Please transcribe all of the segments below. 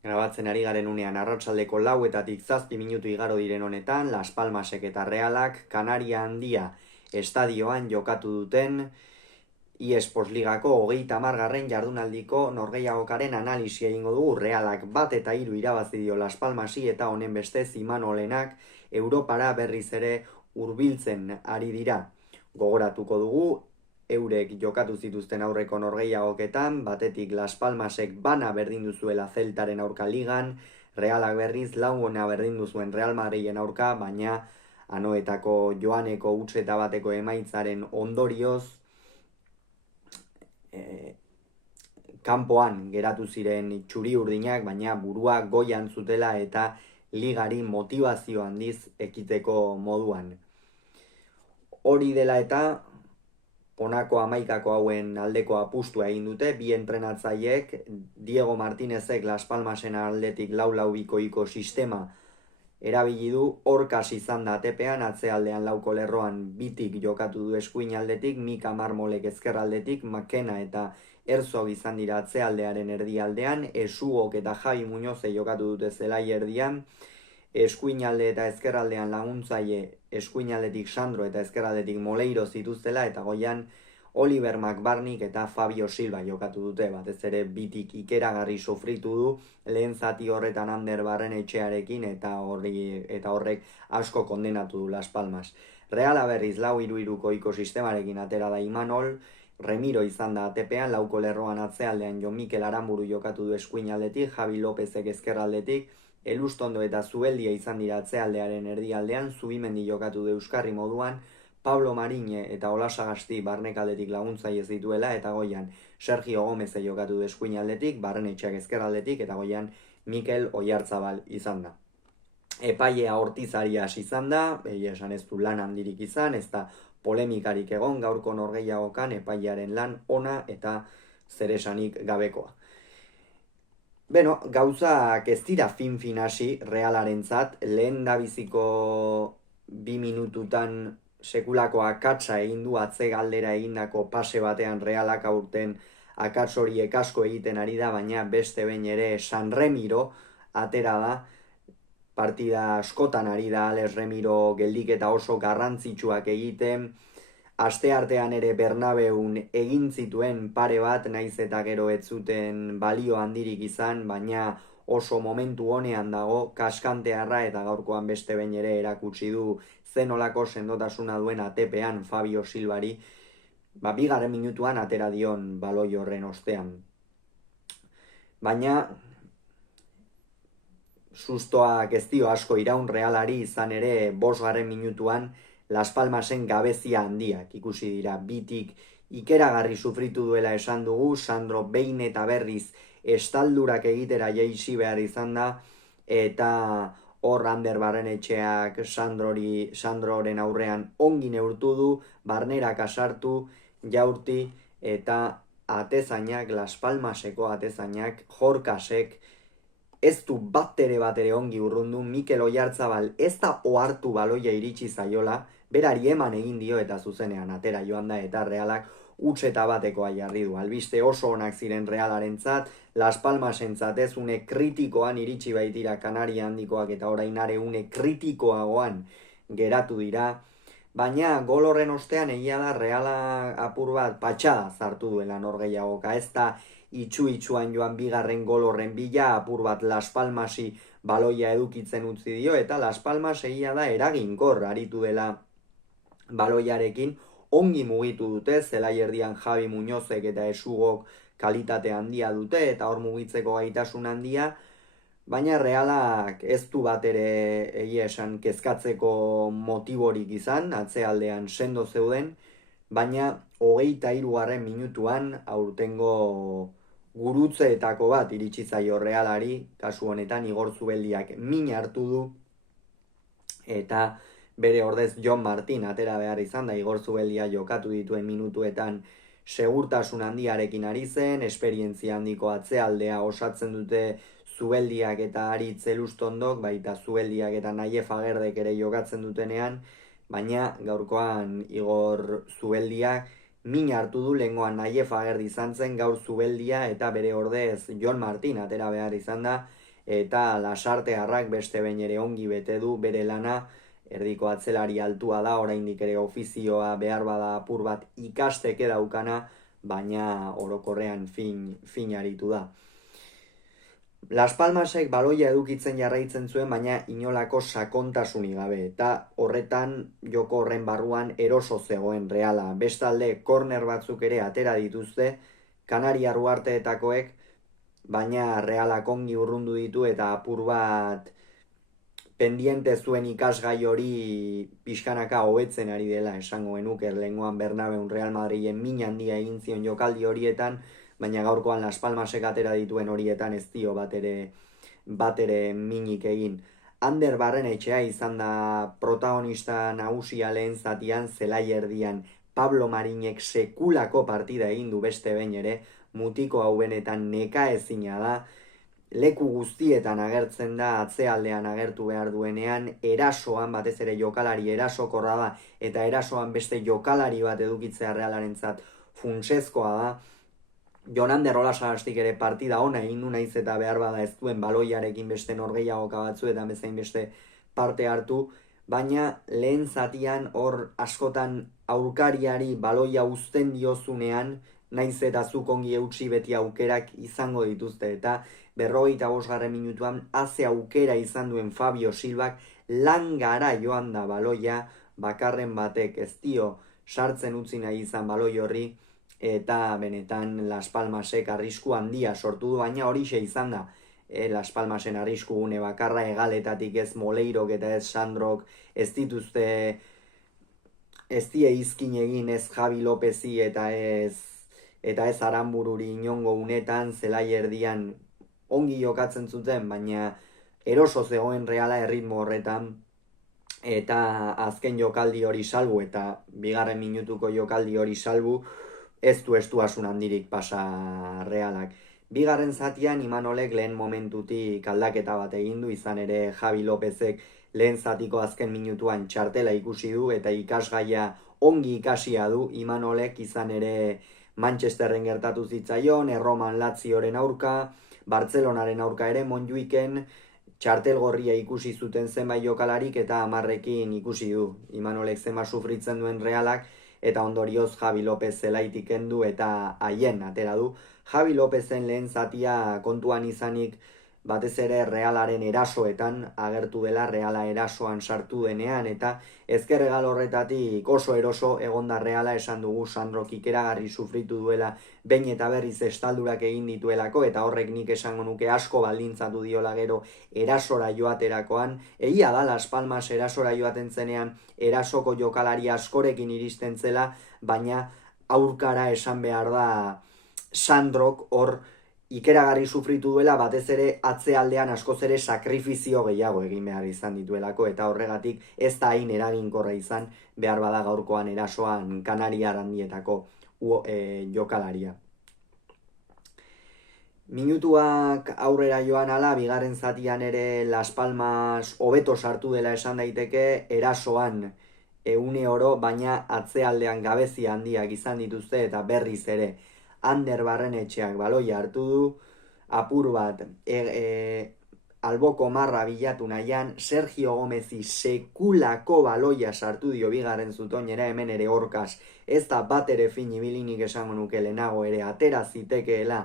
Grabatzen ari garen unean arratsaldeko 4:07 igaro diren honetan, Las Palmasek eta Realak Kanaria Handia estadioan jokatu duten eSports Ligako 30. jardunaldiko norgehiagokaren analisia egingo dugu. Realak 1-3 irabazi dio Las Palmasi eta honen bestez Imanolenak Europara berriz ere hurbiltzen ari dira. Gogoratuko dugu, eurek jokatu zituzten aurreko norgehiagoketan, batetik Las Palmasek bana berdindu zuela Zeltaren aurka ligan, Realak berriz launa berdindu zuen Real Madrilen aurka, baina Anoetako Joaneko hutseta bateko emaitzaren ondorioz kanpoan geratu ziren txuri urdinak, baina burua goian zutela eta ligari motivazio handiz ekiteko moduan. Hori dela eta honako 11 hauen aldeko apustua egin dute, bi entrenatzaileek, Diego Martínezek Las Palmasen aldetik 4-2-2-2 sistema erabili du, Orkas izan da atepean, atzealdean lauko lerroan bitik jokatu du eskuin aldetik, Mika Marmolek ezkerraldetik, Makena eta Herzog izan dira atzealdearen erdialdean, Esugok eta Javi Muñoze jokatu dute zelai erdian, eskuinalde eta ezkerraldean laguntzaile, eskuinaldetik Sandro eta ezkerraldetik Moleiro zituztela, eta goian Oliver McBarnik eta Fabio Silva jokatu dute, batez ere bitik ikeragarri sofritu du lehen zati horretan Ander Barrenetxearekin, eta horrek asko kondenatu du Las Palmas. Reala berriz 4-3-3ko sistemarekin atera da Imanol, Remiro izan da atepean, lauko lerroan atzealdean Jon Mikel Aramburu jokatu du eskuinaldetik, Javi Lopezek ezkerraldetik, Elustondo eta Zubeldia izan dira atzealdearen erdialdean, Zubimendi jokatu du euskarri moduan, Pablo Marine eta Olasagasti barnekaldetik laguntzaile zituela, eta goian Sergio Gomeze jokatu du eskuinaldetik, Barrenetxeak ezkerraldetik, eta goian Mikel Oiartzabal izan da. Epailea Ortiz Arias izan da, esan ez du lan handirik izan, ez da polemikarik egon gaurko norgehiagokan epailearen lan ona eta zeresanik gabekoa. Beno, gauzak ez dira fin hasi Realarentzat, lehen dabiziko 2 minututan sekulako akatsa egin du atze galdera egindako pase batean Realak aurten akats horiek asko egiten ari da, baina beste behin ere San Remiro atera da, partida askotan ari da Alex Remiro geldiketa oso garrantzitsuak egiten, asteartean ere Bernabeun egin zituen pare bat, naiz eta gero ez zuten balio handirik izan, baina oso momentu honean dago kaskantearra, eta gaurkoan beste behin ere erakutsi du zenolako sendotasuna duen atepean Fabio Silvari, bigarren minutuan atera dion baloi horren ostean. Baina sustoak ez dio asko iraun Realari, izan ere 5. minutuan Las Palmasen gabezia handiak ikusi dira, bitik ikeragarri sufritu duela esan dugu, Sandro behin eta berriz estaldurak egitera jaitsi behar izan da, eta hor Ander Barrenetxeak Sandroren aurrean ongi neurtu du, barnerak asartu, jaurti, eta atezainak, Las Palmaseko atezainak, Jorkasek, ez du bat ere ongi urrundu, Mikel Oiartzabal ez da ohartu baloia iritsi zaiola, berari eman egin dio eta zuzenean atera joan da, eta Realak hutseta batekoa jarri du. Albiste oso onak ziren Realarentzat, Las Palmasentzat ez une kritikoan iritsi baitira Kanaria Handikoak, eta orain are une kritikoagoan geratu dira, baina gol horren ostean egia da Reala apur bat patxada zartu duela norgehiagoka, ez da itxuan joan bigarren gol horren bila, apur bat Las Palmasi baloia edukitzen utzi dio, eta Las Palmas egia da eraginkor aritu dela baloiarekin, ongi mugitu dute, zelai erdian Javi Muñozek eta Esugok kalitate handia dute, eta hor mugitzeko gaitasun handia, baina Realak ez du bat ere egia esan kezkatzeko motiborik izan, atzealdean sendo zeuden, baina 23. minutuan aurtengo gurutzeetako bat iritsi zaio Realari, kasu honetan Igor Zubeldiak min hartu du, eta bere ordez Jon Martin atera behar izan da, Igor Zubeldia jokatu dituen minutuetan segurtasun handiarekin ari zen, esperientzia handiko atzealdea osatzen dute Zubeldiak eta Aritz Elustondok, baita Zubeldiak eta Naief Agerdek ere jokatzen dutenean, baina gaurkoan Igor Zubeldiak min hartu du, lehengoan Naief Agerdi izan zen, gaur Zubeldia eta bere ordez Jon Martin atera behar izan da, eta Lasartearrak beste behin ere ongi bete du bere lana, erdiko atzelari altua da, oraindik ere ofizioa behar bada apur bat ikasteke daukana, baina orokorrean fin aritu da. Las Palmasek baloia edukitzen jarraitzen zuen, baina inolako sakontasunik gabe, eta horretan joko horren barruan eroso zegoen Reala. Bestalde, korner batzuk ere atera dituzte, Kanariar uharteetakoek, baina Realak ongi urrundu ditu eta apur bat pendiente zuen ikasgai hori pixkanaka hobetzen ari dela esango genuke. Lehengoan Bernabeun Real Madrilen min handia egin zion jokaldi horietan, baina gaurkoan Las Palmasek atera dituen horietan ez dio bat ere minik egin. Ander Barrenetxea izan da protagonista nagusia lehen zatian, zelai erdian Pablo Marinek sekulako partida egin du beste behin ere, mutiko hau benetan nekaezina da, leku guztietan agertzen da, atzealdean agertu behar duenean, erasoan, batez ere jokalari erasokorra da, eta erasoan beste jokalari bat edukitzea Realarentzat funtsezkoa da. Jonander Olasagastik ere partida ona egin du, naiz eta behar bada ez duen baloiarekin beste norgehiagoka batzuetan bezain beste parte hartu, baina lehen zatian hor askotan aurkariari baloia uzten diozunean, naiz eta zuk ongi eutsi beti aukerak izango dituzte, eta 45. minutuan haze aukera izan duen Fabio Silvak langara joan da baloia, bakarren batek ez dio sartzen utzi nahi izan baloi horri, eta benetan Las Palmasek arrisku handia sortu du, baina horixe izan da. Las Palmasen arrisku gune bakarra, hegaletatik ez Moleirok eta ez Sandrok ez dituzte, ez die izkin egin ez Javi Lopezi eta ez Aranbururi inongo unetan, zelai erdian ongi jokatzen zuten, baina eroso zegoen Reala erritmo horretan, eta azken jokaldi hori salbu, eta bigarren minutuko jokaldi hori salbu, ez du estuasun handirik pasa Realak. Bigarren zatian Imanolek lehen momentutik aldaketa bat egin du, izan ere Javi Lopezek lehen zatiko azken minutuan txartela ikusi du, eta ikasgaia ongi ikasia du Imanolek, izan ere Manchesterren gertatu zitzaion, Erroman Lazioren aurka, Bartzelonaren aurka ere Montjuiken txartel gorria ikusi zuten zenbait jokalarik, eta 10ekin ikusi du Imanolek zenbat sufritzen duen Realak, eta ondorioz Javi Lopez zelaitik kendu eta haien atera du. Javi Lopezen lehen zatia kontuan izanik batez ere Realaren erasoetan agertu dela, Reala erasoan sartu denean, eta ezker hegal horretatik oso eroso egonda Reala, esan dugu Sandrok ikeragarri sufritu duela, behin eta berriz estaldurak egin dituelako, eta horrek nik esango nuke asko baldintzatu diola gero erasora joaterakoan. Egia da Las Palmas erasora joaten zenean erasoko jokalari askorekin iristen zela, baina aurkara esan behar da Sandrok hor ikeragarri sufritu duela, batez ere atzealdean askoz ere sakrifizio gehiago egin behar izan dituelako, eta horregatik ez da hain eraginkorra izan behar bada gaurkoan erasoan Kanariar handietako jokalaria. Minutuak aurrera joan ala, bigarren zatian ere Las Palmas hobeto sartu dela esan daiteke, erasoan une oro, baina atzealdean gabezia handiak izan dituzte, eta berriz ere Ander Barrenetxeak baloia hartu du, apur bat alboko marra bilatu nahian, Sergio Gomezi sekulako baloia sartu dio bigarren zutoinera, hemen ere horkaz, ez da bat ere fin ibilinik esango nuke lehenago ere atera zitekeela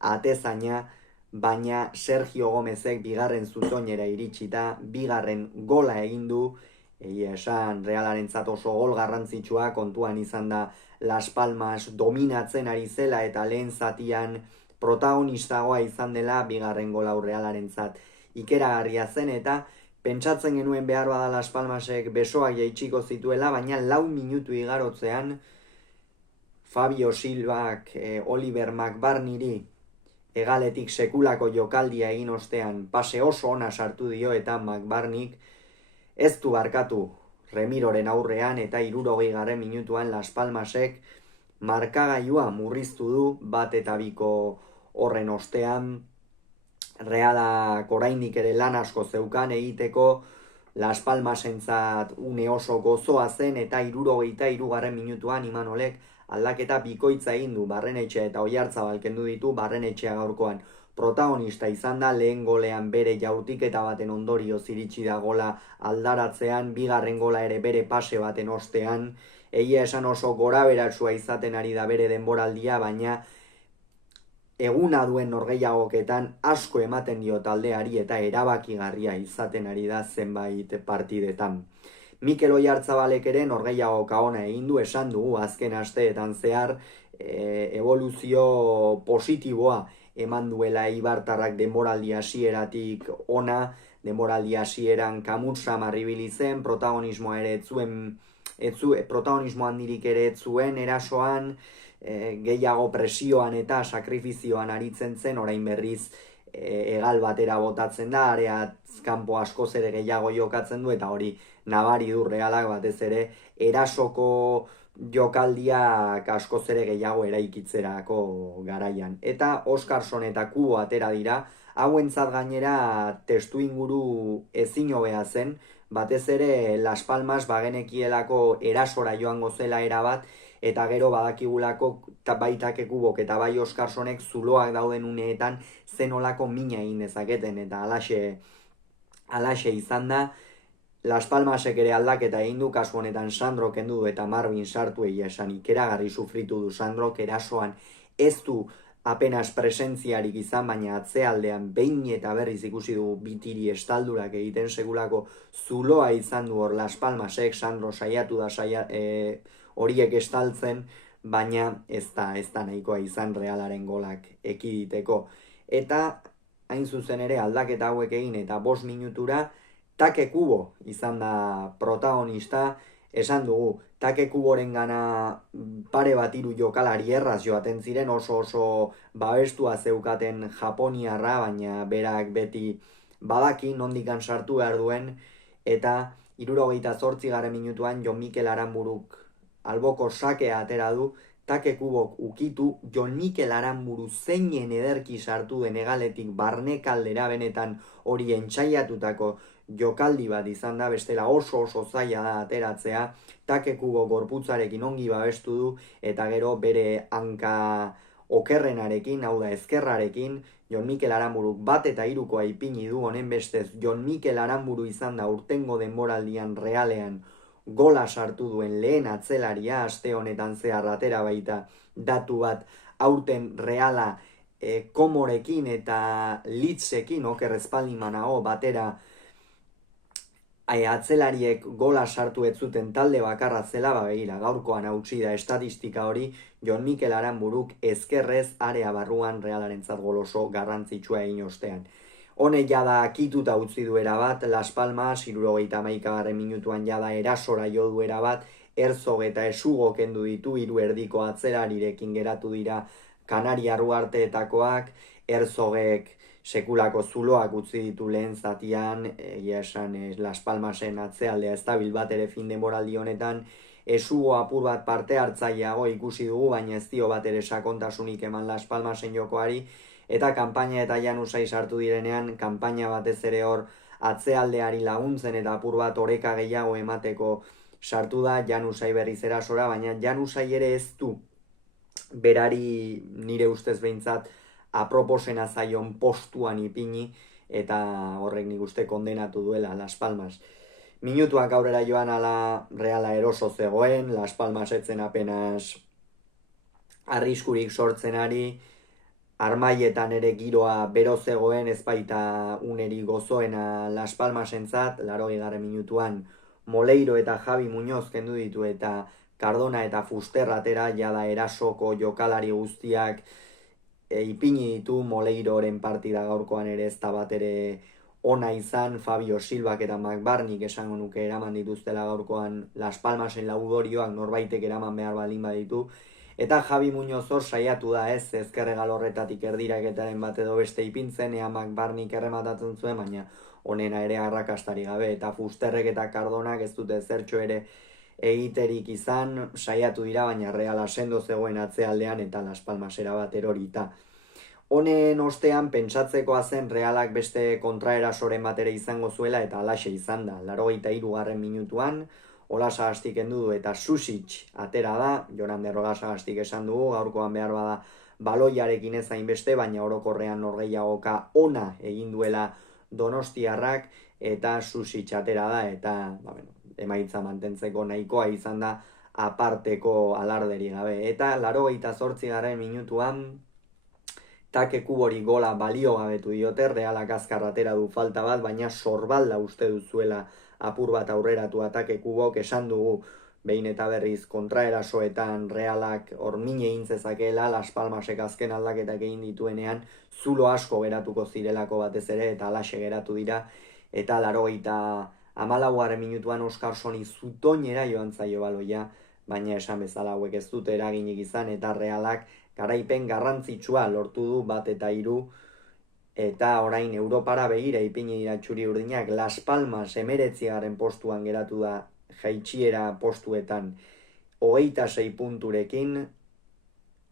atezaina, baina Sergio Gomezek bigarren zutoinera iritsita, bigarren gola egin du, egia esan Realarentzat oso gol garrantzitsua, kontuan izan da Las Palmas dominatzen ari zela eta lehen zatian protagonistagoa izan dela, bigarren gola Realarentzat ikeragarria zen, eta pentsatzen genuen behar bada Las Palmasek besoak jaitsiko zituela, baina 4 minutu igarotzean Fabio Silvak Oliver McBarneyri hegaletik sekulako jokaldia egin ostean pase oso ona sartu dio, eta McBarneyk ez du barkatu Remiroren aurrean, eta 60. minutuan Las Palmasek markagailua murriztu du, 1-2 horren ostean. Realak oraindik ere lan asko zeukan egiteko, Las Palmasentzat une oso gozoa zen, eta 63. minutuan Imanolek aldaketa bikoitza egin du, Barrenetxea eta Oiartzabal kendu ditu, Barrenetxea gaurkoan protagonista izan da, lehen golean bere jaurtiketa baten ondorioz iritsi da gola aldaratzean, bigarren gola ere bere pase baten ostean, egia esan oso goraberatsua izaten ari da bere denboraldia, baina eguna duen norgehiagoketan asko ematen dio taldeari eta erabakigarria izaten ari da zenbait partidetan. Mikel Oyartzabalek ere norgehiagoka ona egin du, esan dugu azken asteetan zehar evoluzio positiboa eman duela eibartarrak denboraldi hasieratik ona, denboraldi hasieran kamutsa marribili zen, protagonismoa ere protagonismo handirik ere ez zuen erasoan, gehiago presioan eta sakrifizioan aritzen zen, orain berriz egal batera botatzen da, area kanpo askoz ere gehiago jokatzen du, eta hori nabari du Realak batez ere erasoko jokaldiak askoz ere gehiago eraikitzerako garaian. Eta Oskarson eta Kubo atera dira, hauentzat gainera testu inguru ezin hobea zen, batez ere Las Palmas bagenekielako erasora joango zela erabat, eta gero badakigulako baitake Kubok eta bai Oskarsonek zuloak dauden uneetan zenolako mina egin dezaketen, eta alaxe izan da. Las Palmasek ere aldaketa egin du, kasu honetan Sandro kendu du eta Marvin sartu egia esan ikeragarri sufritu du Sandrok, erasoan ez du apenas presentziarik izan, baina atzealdean behin eta berriz ikusi dugu bitiri estaldurak egiten segulako zuloa izan du hor Las Palmasek, Sandro saiatu da horiek estaltzen, baina ez da nahikoa izan Realaren golak ekiditeko. Eta hain zuzen ere aldaketa hauek egin eta 5 minutura Take Kubo izan da protagonista, esan dugu, Take Kuboren gana pare bat hiru jokalari erraz joaten ziren, oso babestua zeukaten japoniarra, baina berak beti badaki nondikan sartu behar duen, eta 78. minutuan Jon Mikel Aranburuk alboko sakea atera du, Take Kubok ukitu, Jon Mikel Aranburu zeinen ederki sartu den egaletik barnekaldera, benetan hori entsaiatutako jokaldi bat izan da, bestela oso zaila da ateratzea. Take Kubok gorputzarekin ongi babestu du, eta gero bere hanka okerrenarekin, hau da ezkerrarekin, Jon Mikel Aranburuk 1-3 ipini du, honen bestez Jon Mikel Aranburu izan da urtengo denboraldian Realean gola sartu duen lehen atzelaria, aste honetan zehar atera baita datu bat aurten Reala Komorekin eta Litzekin, oker espaldimanago batera atzelariek gola sartu ez zuten talde bakarra zela, begira, gaurkoan hautsi da estatistika hori, Jon Mikel Aranburuk ezkerrez area barruan Realarentzat gol oso garrantzitsua egin ostean. Hone jada kituta utzi du erabat, Las Palmas, 71. minutuan jada erasora jo du erabat, Herzog eta Esugo kendu ditu, 3 erdiko atzelarirekin geratu dira Kanaria Ruarteetakoak, Herzogek sekulako zuloak utzi ditu lehen zatian, esan Las Palmasen atzealdea ez dabil bat ere fin denboraldi honetan, Esugo apur bat parte hartzaileago ikusi dugu, baina ez dio bat ere sakontasunik eman Las Palmasen jokoari, eta kanpaina eta Janusai sartu direnean, kanpaina batez ere hor atzealdeari laguntzen eta apur bat oreka gehiago emateko sartu da, Janusai berriz erasora, baina Janusai ere ez du berari nire ustez behintzat aproposena zaion postuan ipini, eta horrek nik uste kondenatu duela Las Palmas. Minutuak aurrera joan ala Reala eroso zegoen, Las Palmas etzen apenas arriskurik sortzen ari, Armaietan ere giroa bero zegoen, ez baita uneri gozoena Las Palmasentzat, 80. minutuan Moleiro eta Javi Muñoz kendu ditu eta Cardona eta Fuster atera, jada erasoko jokalari guztiak ipini ditu. Moleiroren partida gaurkoan ere ez da bat ere ona izan, Fabio Silvak eta McBarnik esango nuke eraman dituztela gaurkoan Las Palmasen laudorioak norbaitek eraman behar baldin baditu, eta Javi Muñoz hor saiatu da ez ezkerregal horretatik erdiraketaren bat edo beste ipintzen, ea McBarnik errematatzen zuen, baina honena ere arrakastari gabe, eta Fusterrek eta Cardonak ez dute zertxo ere egiterik izan, saiatu dira, baina Reala sendo zegoen atzealdean eta Las Palmasera bat erorita. Honen ostean pentsatzekoa zen Realak beste kontraerasoren bat ere izango zuela, eta alaxe izan da, 83. minutuan, Olasagastik kendu du eta Susic atera da, Joran de Olasagastik esan dugu, gaurkoan behar bada baloiarekin ez hainbeste, baina orokorrean norgehiagoka ona egin duela Donostiarrak, eta Susi txatera da, eta emaitza mantentzeko nahikoa izan da aparteko alarderi gabe. Eta 88. minutuan Take Kubori gola balio gabetu diote, Realak azkar atera du falta bat, baina sorbalda uste duzuela apur bat aurreratu Take Kubok, esan dugu behin eta berriz kontraerasoetan Realak hormine egin zezakeela, Las Palmasek azken aldaketak egin dituenean zulo asko geratuko zirelako batez ere, eta alaxe geratu dira, eta 94. minutuan Oskarsoni zutoinera joan zaio baloia, baina esan bezala hauek ez dute eraginik izan, eta Realak garaipen garrantzitsua lortu du 1-3, eta orain Europara begira ipini dira txuri urdinak. Las Palmas 19. postuan geratu da jaitsiera postuetan 26 punturekin,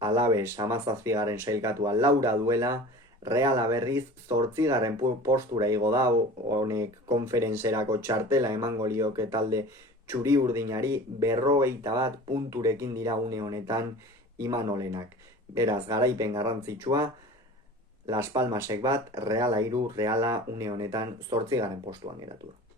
Alaves 17. sailkatua laura duela, Reala berriz 8. postura igo da, honek konferentzerako txartela emango lioke talde txuri urdinari, 51 punturekin dira une honetan Imanolenak. Beraz, garaipen garrantzitsua, Las Palmasek 1, Reala 3, Reala une honetan 8. postuan geratu da.